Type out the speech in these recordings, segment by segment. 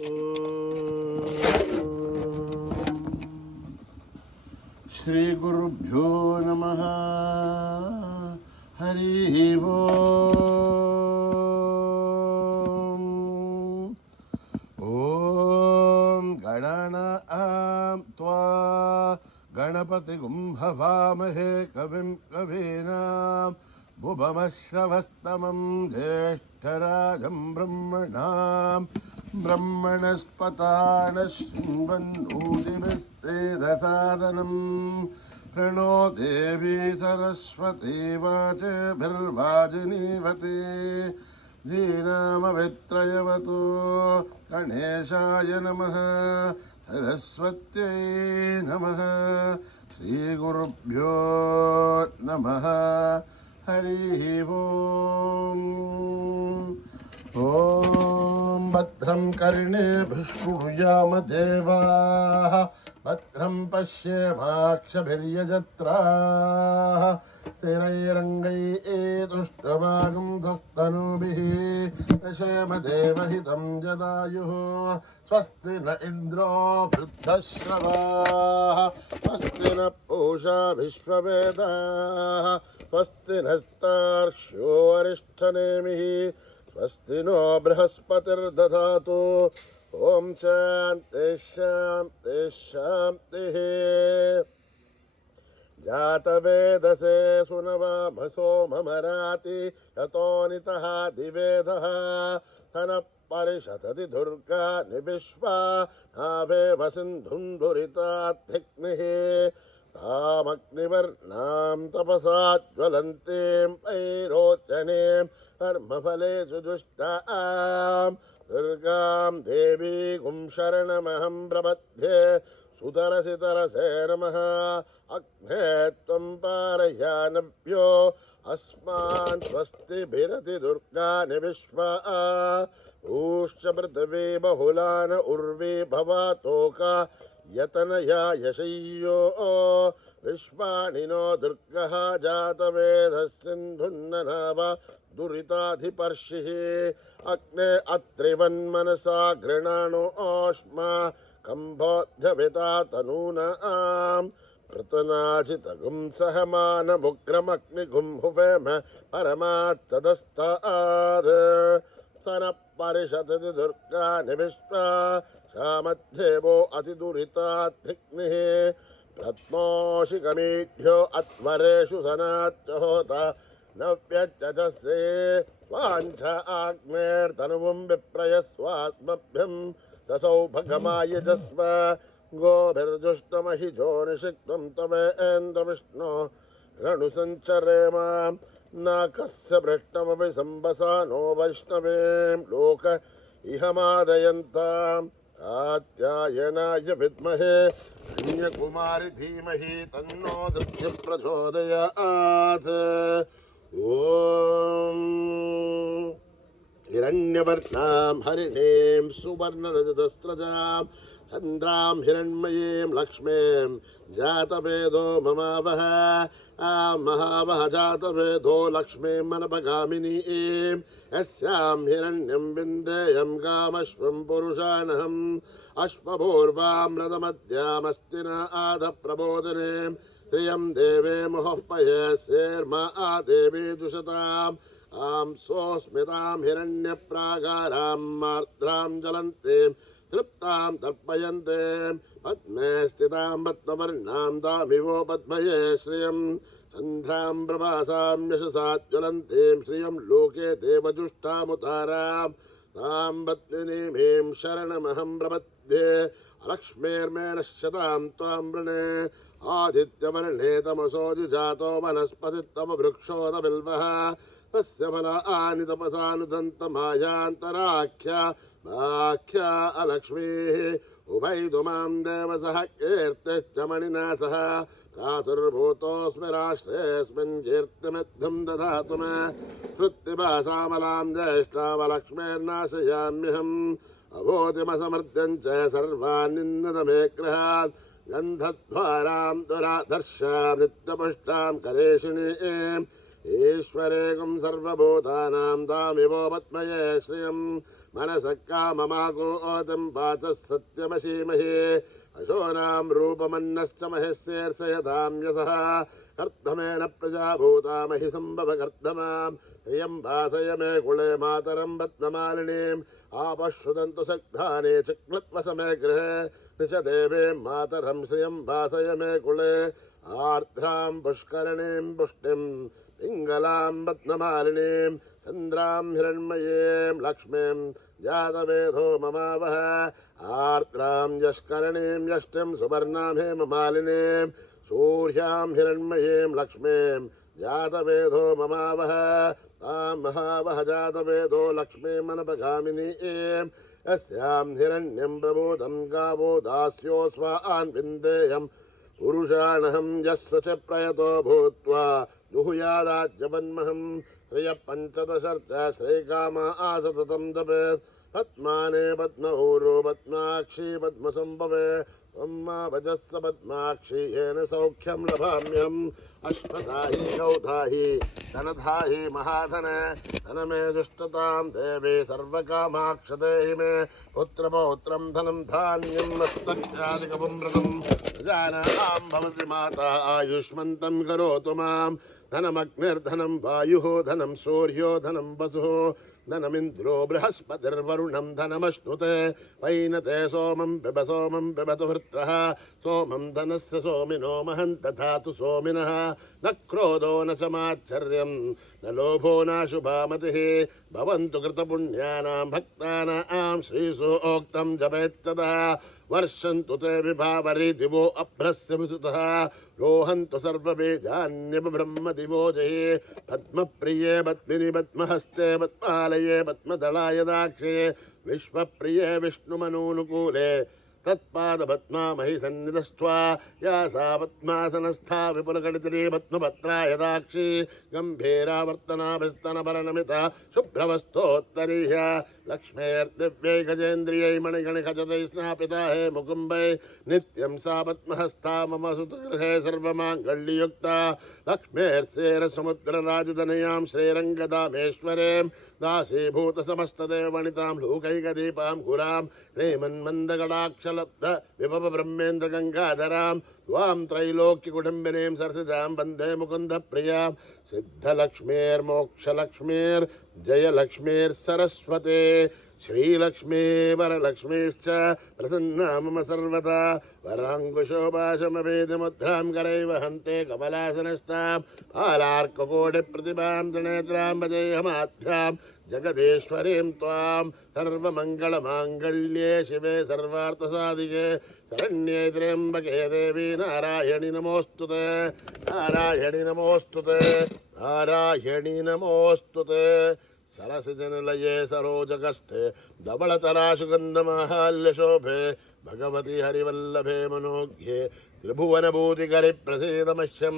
श्री गुरुभ्यो नमः। हरि ओम। ओम गणानां त्वा गणपतिगुं हवामहे कविं कवीनां भुवमश्रवस्तमं ज्येष्ठराजं ब्रह्मणां ब्रह्मणस्पतान शृण्वन्नोतिभिस्तेदसादनं प्रणो देवी सरस्वती वाचभिर्वाजिनीवती दीनामवित्रयवतु गणेशाय नमः सरस्वत्यै नमः। श्रीगुरुभ्यो नमः। हरिः ओम्। ॐ भद्रं कर्णेभिः शृणुयाम देवाः भद्रं पश्येमाक्षभिर्यजत्राः स्थिरैरङ्गैस्तुष्टवागं स्वस्तनूभिः दशेम देवहितं जदायुः स्वस्ति न इन्द्रो वृद्धश्रवाः स्वस्ति न पूषा विश्ववेदाः स्वस्ति नस्तार्क्ष्यो अरिष्ठनेमिः स्वस्ति नो बृहस्पतिर्दधातु। ओम शांति शांति शांतिः। जातवेदसे सुनवामसो ममराति यतोनितः दिवेदः तनः परिषदति दुर्गा निविश्वा नावेव सिन्धुन्दुरितात्थिग्निः तामग्निवर्णां तपसा ज्वलन्तीं वैरोचनीं कर्मफलेषु जुष्टां दुर्गां देवीं शरणमहं प्रपद्ये सुतरसितरसे नमः। अग्ने त्वं पारयानभ्यो अस्मान् स्वस्तिभिरति दुर्गानि विश्वा ऊश्च पृथिवी बहुलान उर्वी भवातोका यतनया यशय्यो विश्वानि नो दुर्गः जातवेदः सिन्धुन्ननाव दुरिताधिपर्षिः अग्ने अत्रिवन्मनसा गृणाणो ओष्मा कम्भोध्यविता तनूनां पृतनाजितगुं सहमानमुग्रमग्निगुं हुवेम परमात्तदस्ताद् सनः परिषदति दुर्गानि विश्वा शामध्येवो अतिदुरिताधिग्निः रत्नोषिकमीढ्यो अध्वरेषु सनाच्चहोता नव्यच्चसे वाञ्छ आग्नेर्तनुवं विप्रयस्वात्मभ्यं ससौभगमायजस्व गोभिर्जुष्टमहिजो निषिक्तं तवेन्द्रविष्णो रणुसञ्चरेम नाकस्य भृष्टमपि सम्बसा नो वैष्णवीं लोक इहमादयन्ताम् कात्यायनाय विद्महे कन्याकुमारी धीमहि तन्नो दुर्गः प्रचोदयात्। ॐ हिरण्यवर्णां हरिणीं सुवर्णरजतस्रजां चन्द्रां हिरण्मयीं लक्ष्मीं जातवेदो ममावह महावह जातवेदो लक्ष्मीं मनपगामिनीं यस्यां हिरण्यं विन्देयं कामश्वं पुरुषानहम् अश्वपूर्वामृतमध्यामस्ति न आदप्रबोधिनीं श्रियं देवे मुहुःपये सेर्मा देवी जुषताम् आं सोऽस्मितां हिरण्यप्रागारां मार्द्रां ज्वलन्तीं तृप्तां तर्पयन्तीं पद्मे स्थितां पद्मवर्णां दामिवो पद्मये श्रियं चन्द्रां प्रभासां यशसा ज्वलन्तीं श्रियं लोके देवजुष्टामुतारां तां पद्मिनीं शरणमहं प्रपद्ये अलक्ष्मीर्मेणश्यतां त्वां वृणे आदित्यवर्णे तमसोऽधि जातो वनस्पतिस्तव वृक्षोदबिल्वः तस्य फलानि तपसानुदन्तमायान्तराख्या आख्या अलक्ष्मीः उभयतु मां देवसः कीर्तिश्च मणिना सह प्रातुर्भूतोऽस्मि राष्ट्रेऽस्मिन् कीर्तिमिद्धं ददातु मे श्रुतिभासामलां ज्येष्ठामलक्ष्मीर्नाशयाम्यहम् अभूतिमसमर्द्यं च सर्वान्निन्दमे गृहात् गन्धद्वारां दुराधर्षां नित्यपुष्टां करेशिणीं ईश्वरेकं सर्वभूतानां तामिवो पद्मये श्रियं मनसः काममागोतं वाचः सत्यमशीमहे अशोनां रूपमन्नश्च महेस्येर्षयतां यथः कर्दमेन प्रजाभूता महि सम्भवकर्दमां श्रियं वासय मे कुले मातरं रत्नमालिनीम् आपश्रुदन्तु सग्धाने चक्लत्वसमे गृहे ऋषदेवे मातरं श्रियं वासय मे कुले आर्द्रां पुष्करणीं पुष्टिं पिङ्गलां रत्नमालिनीं चन्द्रां हिरण्मयीं लक्ष्मीं जातवेदो ममावह आर्द्रां यष्करणीं यष्टिं सुवर्णां हेममालिनीं सूर्यां हिरण्मयीं लक्ष्मीं जातवेदो ममावह तां महावह जातवेदो लक्ष्मीमनपगामिनीं यस्यां हिरण्यं प्रभूतं गावो दास्यो स्वान् विन्देयम् पुरुषाणहं यस्य च प्रयतो भूत्वा दुहुयादाज्यवन्महं श्रियः पञ्चदशर्च श्रीकामा आसततं जपेत् पद्माने पद्मऊरो पद्माक्षी पद्मसम्भवे त्वम्मा भजस्स पद्माक्षी येन सौख्यं लभाम्यहम् अश्वधाहि गौधाहि धनधाहि महाधन धनमे दुष्टतां देवी सर्वकामाक्षदेहि मे पुत्रपौत्रं धनं धान्यं मस्तकादिकपुमृतं प्रजानां भवति माता आयुष्मन्तं करोतु मां धनमग्निर्धनं वायुः धनं सूर्यो धनं वसुः धनमिन्द्रो बृहस्पतिर्वरुणं धनमश्नुते वैनते सोमं पिबतु वृत्रः सोमं धनस्य सोमिनो महं दधातु सोमिनः न क्रोधो न च माच्छर्यं न लोभो नाशुभा मतिः भवन्तु कृतपुण्यानां भक्तानां श्रीसूक्तं जपेत्तदा वर्षन्तु ते विभावरि दिवो अभ्रस्य विसुतः रोहन्तु सर्वबीजान्यब्रह्म दिवो जये पद्मप्रिये पद्मिनि पद्महस्ते पद्मालये पद्मदलाय दाक्षे विश्वप्रिये विष्णुमनूनुकूले तत्पादपद्मा महि सन्निधस्त्वा या सा पद्मासनस्था विपुलकटितरी पद्मपत्राय दाक्षी गम्भीरावर्तनाभिस्तनपरनमिता शुभ्रवस्तोत्तरीय लक्ष्मेर्दिव्यै गजेन्द्रियै मणिगणिखचितैः स्नापिता हे मुकुम्बै नित्यं सा पद्महस्ता मम सुतगृहे सर्वमाङ्गल्ययुक्ता लक्ष्मेर्सेरसमुद्रराजधनयां श्रीरङ्गदामेश्वरीं दासीभूतसमस्तदेववनितां लोकैकदीपां गुरां श्रीमन्मन्दगडाक्षलब्ध विभव ब्रह्मेन्द्रगङ्गाधरां त्वां त्रैलोक्यकुटुम्बिनीं सरसिजां वन्दे मुकुन्दप्रियां सिद्धलक्ष्मीर्मोक्षलक्ष्मीर्जयलक्ष्मीर्सरस्वती श्रीलक्ष्मी वरलक्ष्मीश्च प्रसन्ना मम सर्वदा वराङ्कुशोभाषमवेदमुद्रां करैव हन्ते कमलासनस्तां आलार्ककोटिप्रतिभां त्रिनेत्रां भजेयमाध्यां जगदीश्वरीं त्वां सर्वमङ्गलमाङ्गल्ये शिवे सर्वार्थसाधिके शरण्ये त्र्यम्बके देवी नारायणि नमोऽस्तुते नारायणि नमोऽस्तुते नारायणि नमोऽस्तुते सरसिजनलये सरोजगस्थे धवलतराशुगन्धमाहाल्यशोभे भगवति हरिवल्लभे मनोज्ञे त्रिभुवनभूतिकरिप्रसीदमह्यं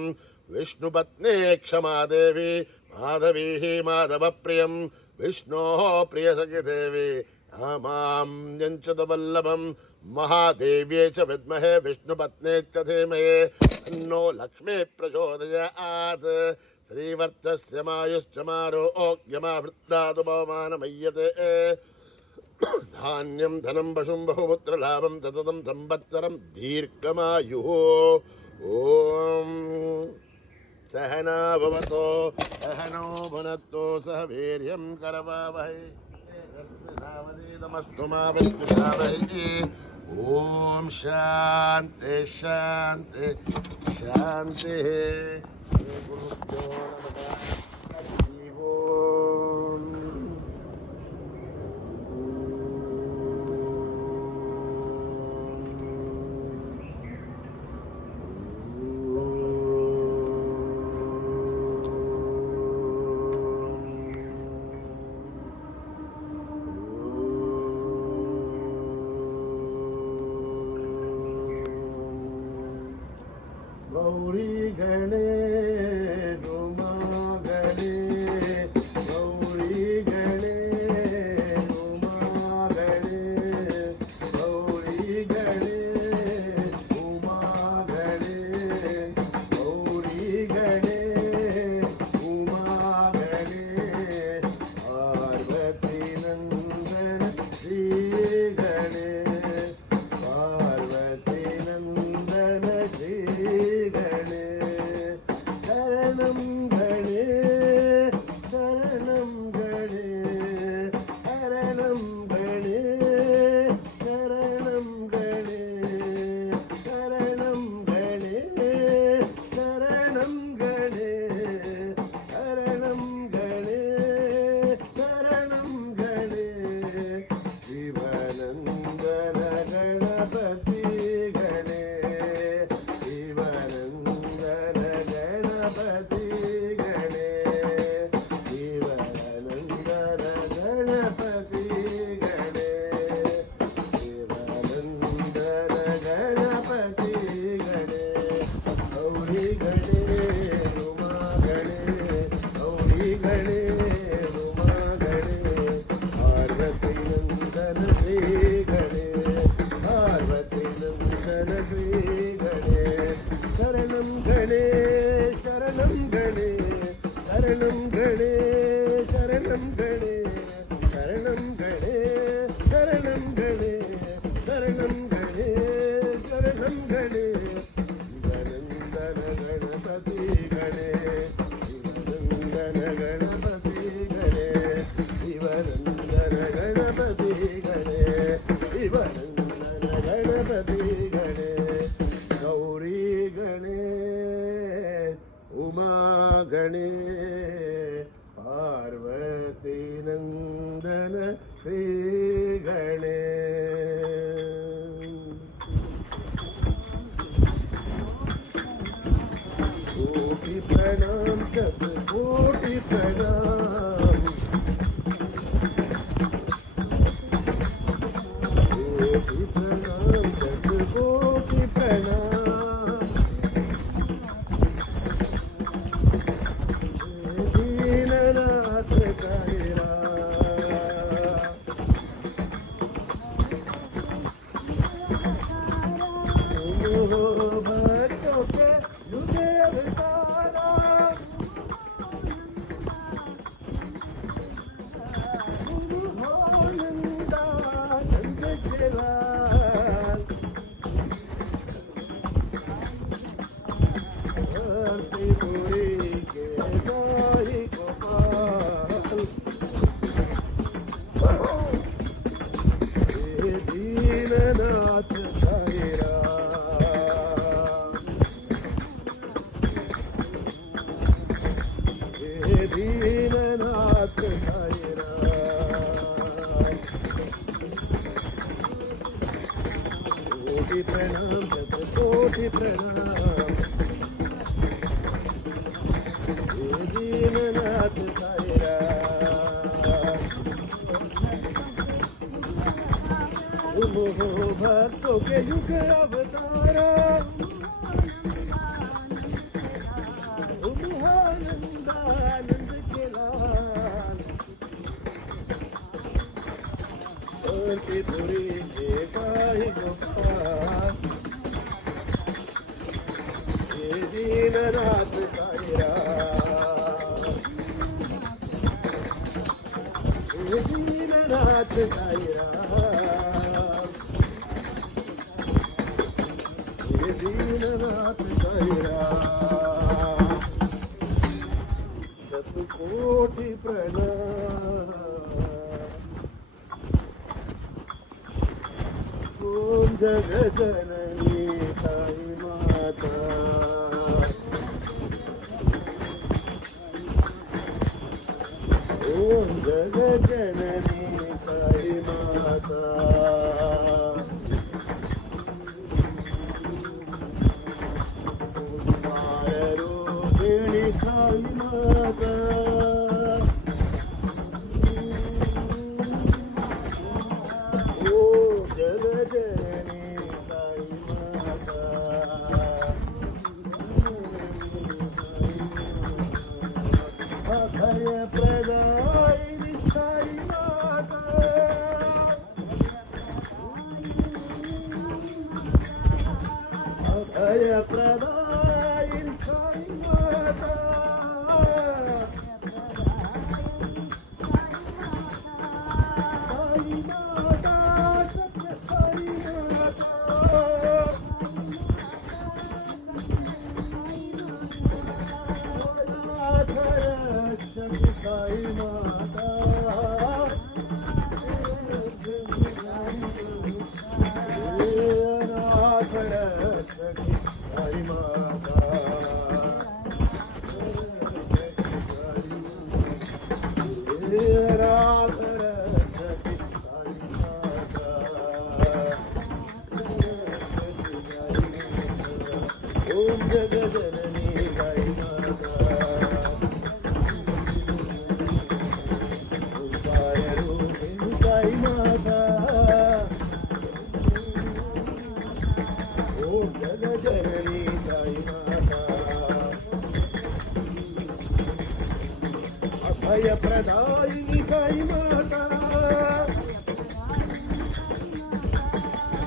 विष्णुपत्नी क्षमा देवी माधवीः माधवप्रियं विष्णोः प्रियसखिदेवी नामां यञ्चतवल्लभं महादेव्ये च विद्महे विष्णुपत्ने च धीमहि तन्नो लक्ष्मी प्रचोदयात् श्रीवर्चस्य मायुश्च मारोग्यमावृत्तातु पवमानमय्यते धान्यं धनं पशुं बहुपुत्रलाभं सततं संवत्सरं दीर्घमायुः ॐ सहना भवतो सहनो भुनक्तु सह वीर्यं करवावहै तेजस्विनावधीतमस्तु मा विद्विषावहै ॐ शान्ति शान्ति शान्तिः गुरुभ्यो नमः हरि ओम् गौरी गणे उमा गणे गौरी गणे उमा गणे गौरी गणे उमा गणे गौरी गणे उमा गणे पार्वती नंदन गणे शरणं गणे शरणं गणे शरणं गणे शरणं गणे शरणं गणे शिवानंदन गणपती गणे शिवानंदन गणपती गणे शिवानंदन गणपती गणे शिवानंदन गणपती गणे गौरी गणे उमा गणे गौरी गणे उमा गणे पार्वती नंदन श्री गणे पार्वती नंदन श्री गणे शरणं गणे शरणं गणे शरणं गणे शरणं गणे शरणं गणे शरणं गणे शरणं गणे शरणं गणे शिवानंदन गणपती गणे शिवानंदन गणपती गणे शिवानंदन गणपती गणे शिवानंदन गणपती गणे गौरी गणे उमा गणे पार्वती नंदन श्री गणे कोटि प्रणाम शत कोटि प्रणाम कोटि प्रणाम शत कोटि प्रणाम दीननाथ कायरा भक्तों के युगे अवतारा नंदानंद के लाल त्रिपुरी के साई गोपाल हे दीननाथ साईरा हे दीननाथ साईरा कोटि प्रणाम शत कोटि प्रणाम हे दीननाथ साईरा तुम हो भक्तों के युग अवतारा तुम हो नंदानंद के लाल त्रिपुरी के साई गोपाल हे दीननाथ साईरा हे दीननाथ साईरा हे दीननाथ साईरा शतकोटि प्रणाम ओम जगजननी साई माता ओम जगजननी साई माता साई माता ओ जल जननी साई माता अभय प्रदायिनी साई माता अभय प्रदायिनी साई माता साई माता जगजननी साई माता ओंकार रूपिणी साई माता ओ जगजननी साई माता अभय प्रदायिनी साई माता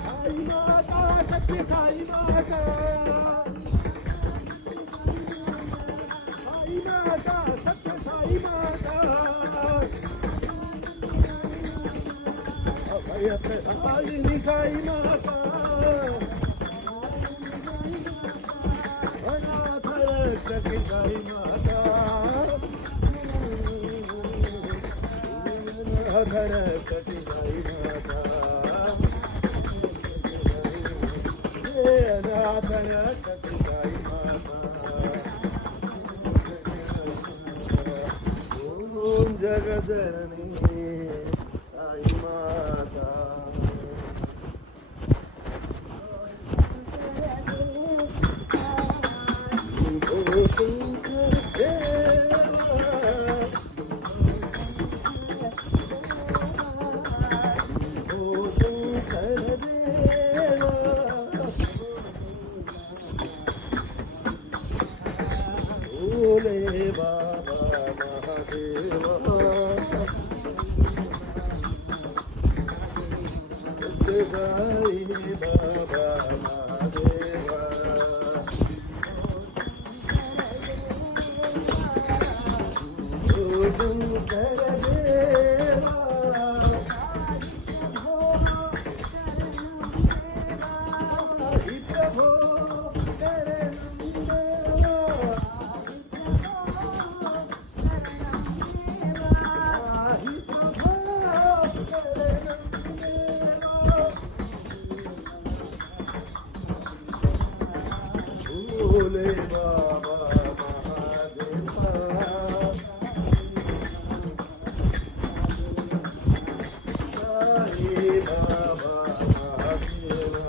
साई माता सत्य साई माता साई माता सत्य साई माता अभय प्रदायिनी साई माता अनाथ रक्षकी साई माता अनाथ रक्षकी साई माता अनाथ रक्षकी साई माता ओम जगजननी साई माता ओ शंकर देवा ओ शंकर देवा भोले बाबा महादेवा साई बाबा महादेवा ओ शंकर देवा हरि प्रभो भोले बाबा महादेवा साई बाबा महादेवा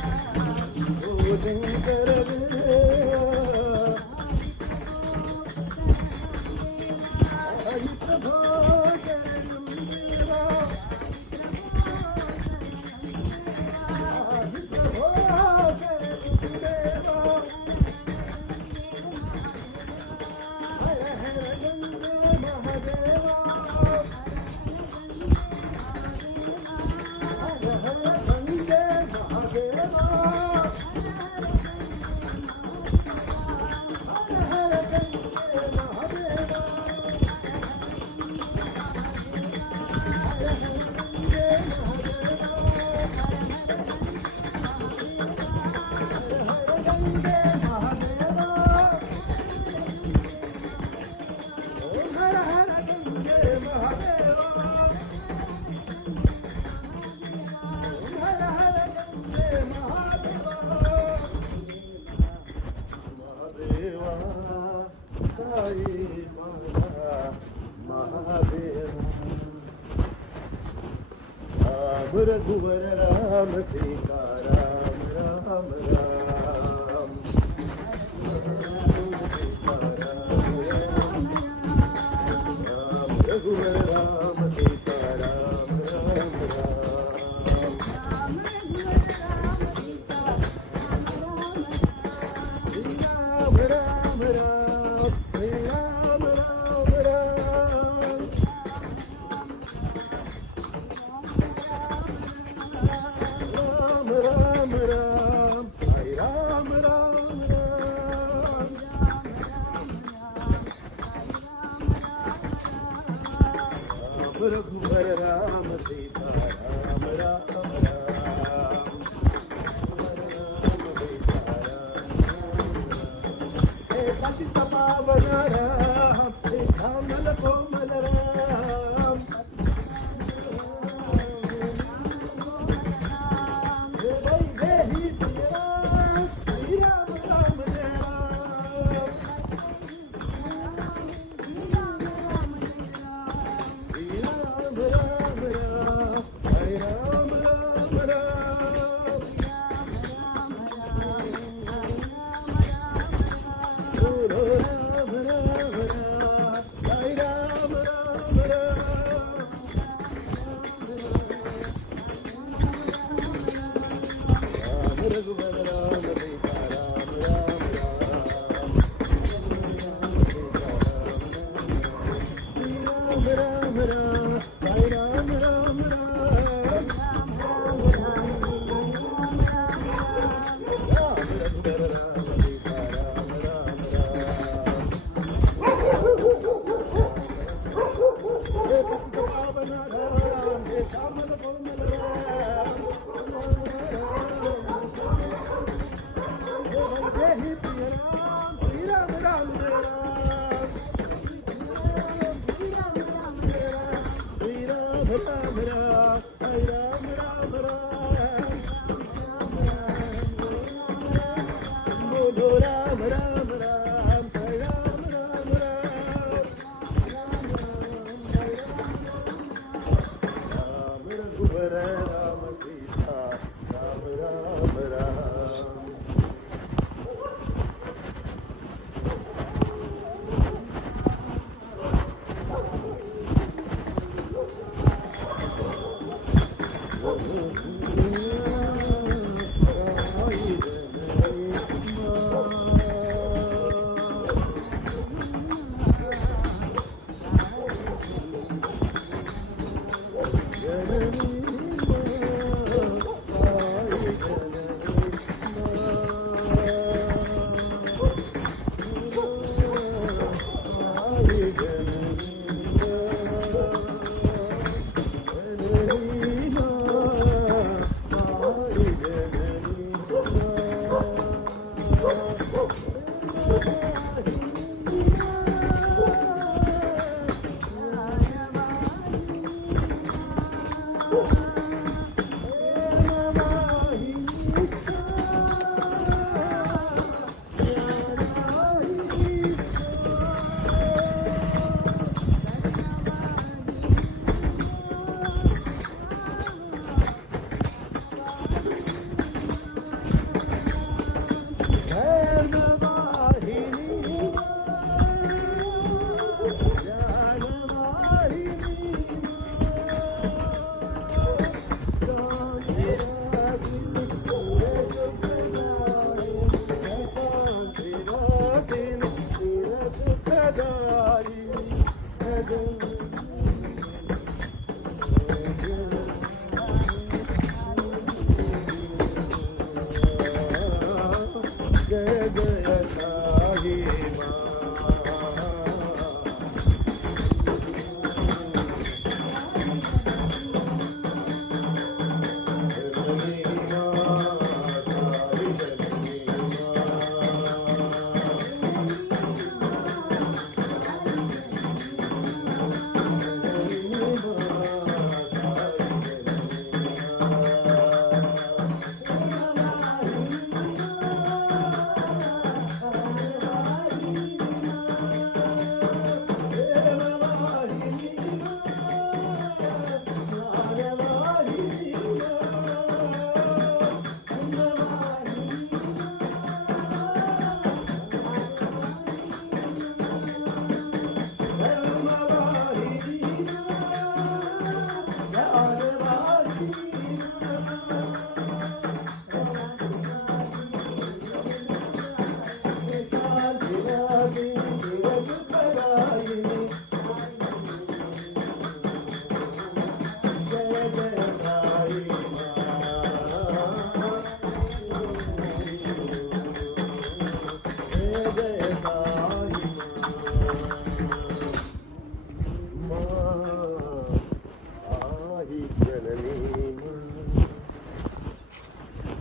ओ शंकर देवा हरि प्रभो शरणं देवा हरि प्रभो शरणं देवा हर हर गंगे महादेवा हर हर गंगे महादेवा हर हर गंगे महादेवा हर हर गंगे महादेवा हर हर गंगे महादेवा ओम हर हर गंगे महादेवा ओम हर हर गंगे महादेवा महादेवा साई माता महादेवा राम रघुवर राम सीता राम राम राम राम रघुवर राम सीता राम राम राम राम राम राम राम राम राम राम राम राम हरे राम राम राम राम रघुवर राम सीता राम राम राम हे पतित पावन राम हे श्यामल कोमल राम हे वैदेही राम हरि राम राम राम राम राम राम हरे राम राम राम पावन राम हे श्यामल कोमल राम जय ही प्रिय राम श्री राम राम जय राम श्री राम राम जय राम श्री राम राम राम हरे राम राम राम बोलो राम राम राम हरे राम राम राम राम रघुवर राम सीता राम राम राम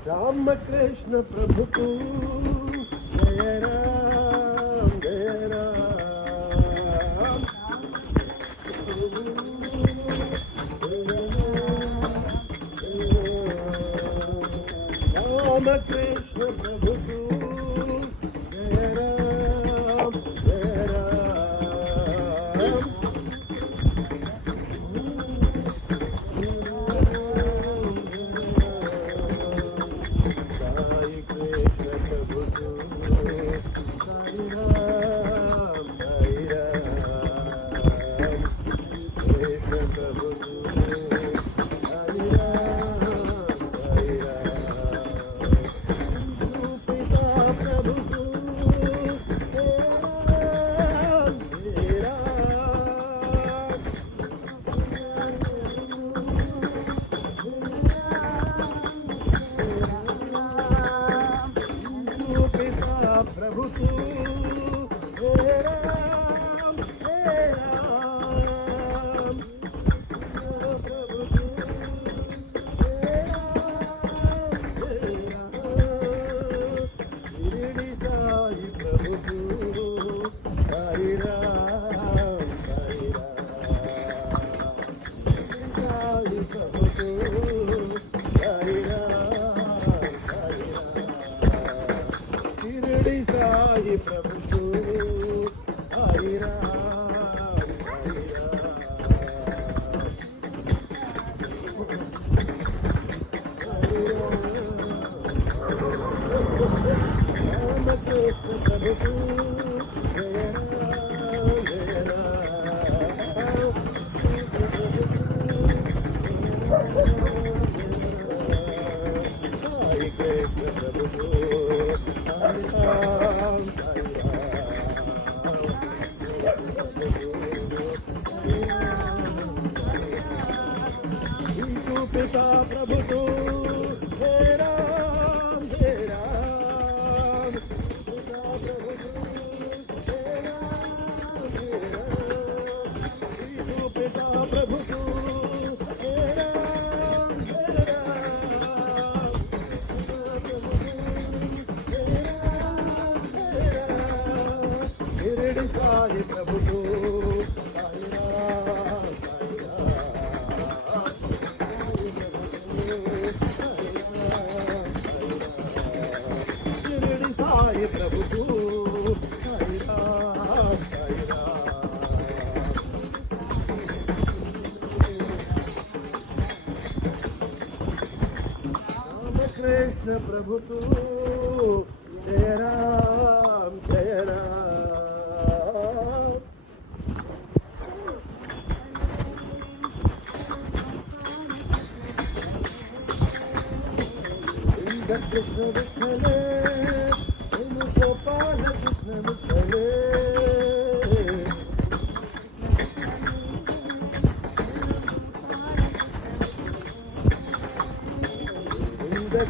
राम कृष्ण प्रभु तू जय राम जय राम राम कृष्ण प्रभु तू जय राम जय राम साई कृष्ण प्रभु तू साई राम कृष्ण प्रभु तू साई राम तू पिता प्रभु तू तेरा पिता प्रभु तू हे राम हे राम यीशु पिता प्रभु तू हे राम हे राम पिता प्रभु तू हे राम हे राम यीशु पिता प्रभु तू हे राम हे राम शिरडी साई प्रभु तू साई राम साई राम शिरडी साई प्रभु तू साई राम साई राम कृष्ण प्रभु तू जय राम जय राम कृष्ण विठ्ठले गोपाल कृष्ण विठ्ठले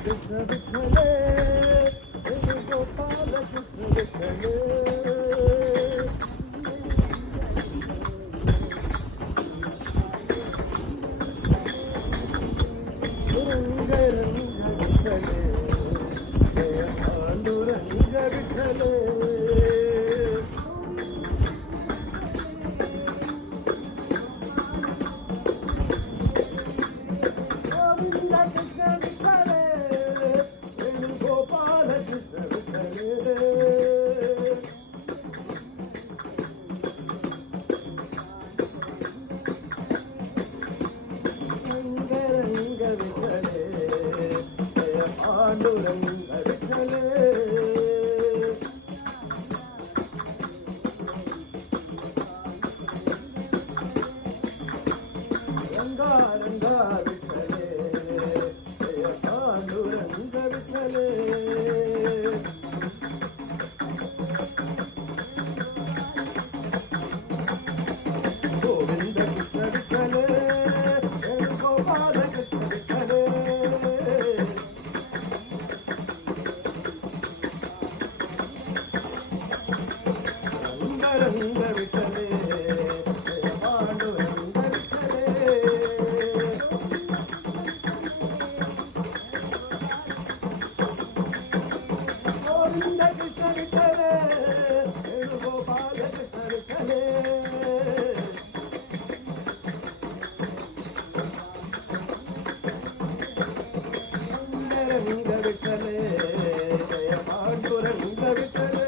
कृष्ण विठ्ठले गोपाल कृष्ण विठ्ठले रंग रंग विठ्ठले जय पांडुरंग विठ्ठले गोविंद कृष्ण विठ्ठले वेणुगोपाल कृष्ण विठ्ठले रंग रंग विठ्ठले जय पांडुरंग विठ्ठले रंगा रंगा विठ्ठले जय पांडुरंग विठ्ठले गोविंद कृष्ण विठ्ठले वेणुगोपाल कृष्ण विठ्ठले रंग रंग विठ्ठले जय पांडुरंग विठ्ठले गोविंद कृष्ण विठ्ठले वेणुगोपाल कृष्ण विठ्ठले रंग विठ्ठले जय पांडुरंग विठ्ठले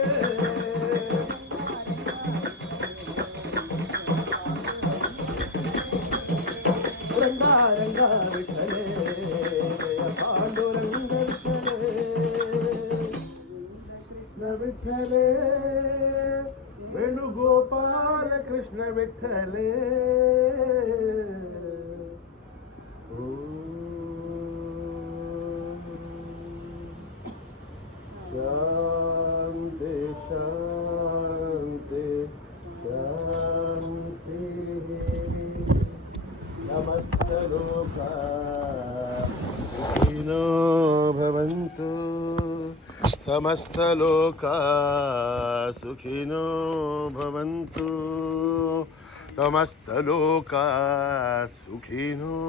रंगा रंगा विठ्ठले जय पांडुरंग विठ्ठले कृष्ण विठ्ठले वेणुगोपाल कृष्ण विठ्ठले शांति शांति शांति समस्तलोका सुखिनो भवन्तु समस्तलोका सुखिनो भवन्तु समस्तलोका सुखिनो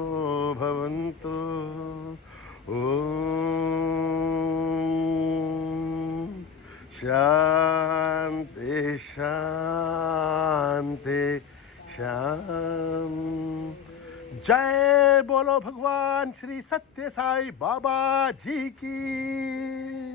भवन्तु ॐ शांति शांति शांति जय बोलो भगवान श्री सत्य साई बाबा जी की।